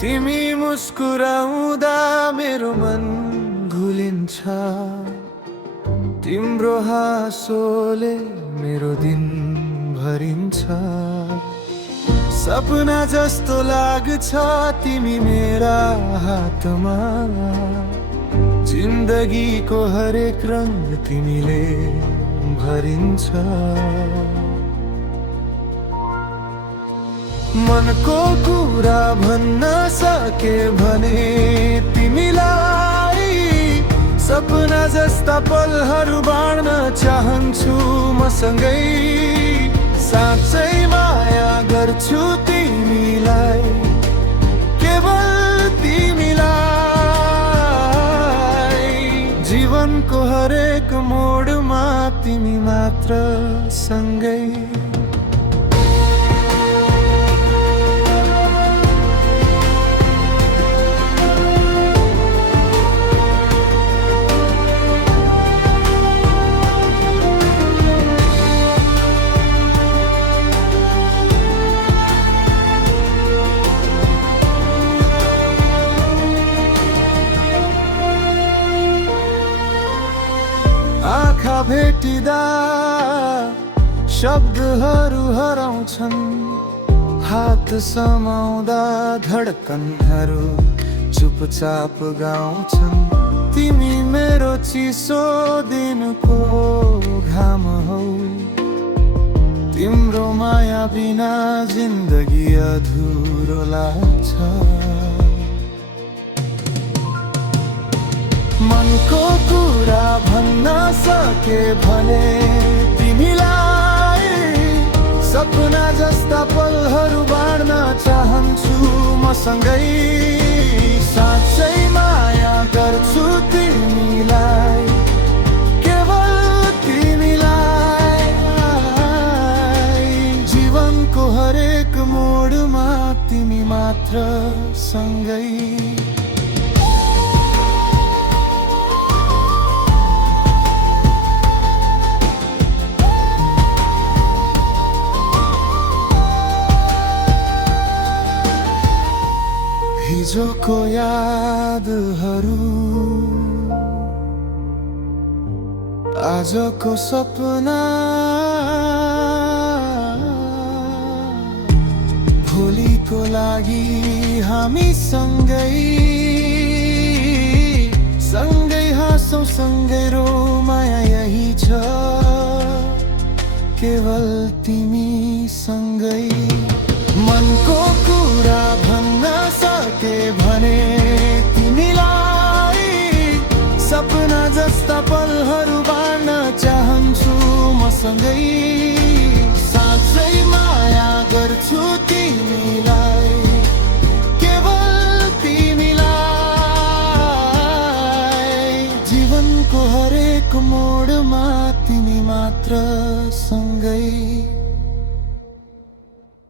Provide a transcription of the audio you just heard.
तिमी मुस्कुराउँदा मेरो मन घुलिन्छ, तिम्रो हाँसोले मेरो दिन भरिन्छ। सपना जस्तो लाग्छ तिमी मेरा हातमा, जिन्दगीको हरेक रंग तिमीले भरिन्छ। मनको कुरा भन्न सके भने तिमीलाई, सपना जस्ता पलहरू बाँड्न चाहन्छु मसँगै। साँच्चै माया गर्छु तिमीलाई, केवल तिमीलाई। जीवनको हरेक मोडमा तिमी मात्र सँगै। आँखा भेटिदा शब्दहरू हराउँछन्, हात समाउँदा धडकनहरू चुपचाप गाउँछन्। तिमी मेरो चिसो दिनको घाम हौ, तिम्रो माया बिना जिन्दगी अधुरो लाग्छ। मनको कुरा भन्न सके भने तिमीलाई, सपना जस्ता पलहरू बाँड्न चाहन्छु मसँगै। साँच्चै माया गर्छु तिमीलाई, केवल तिमीलाई। जीवनको हरेक मोडमा तिमी मात्र सँगै। हिजोको यादहरू आजको सपना, भोलिको लागि हामी सँगै। सँगै हाँसौँ सँगै रो, माया यही छ केवल तिमी सँगै। मनको कुरा भन्न सके भने तिमीलाई, सपना जस्ता पलहरू बाँड्न चाहन्छु मसँगै। साँच्चै माया गर्छु तिमीलाई, केवल तिमीलाई। जीवनको हरेक मोडमा तिमी मात्र सँगै।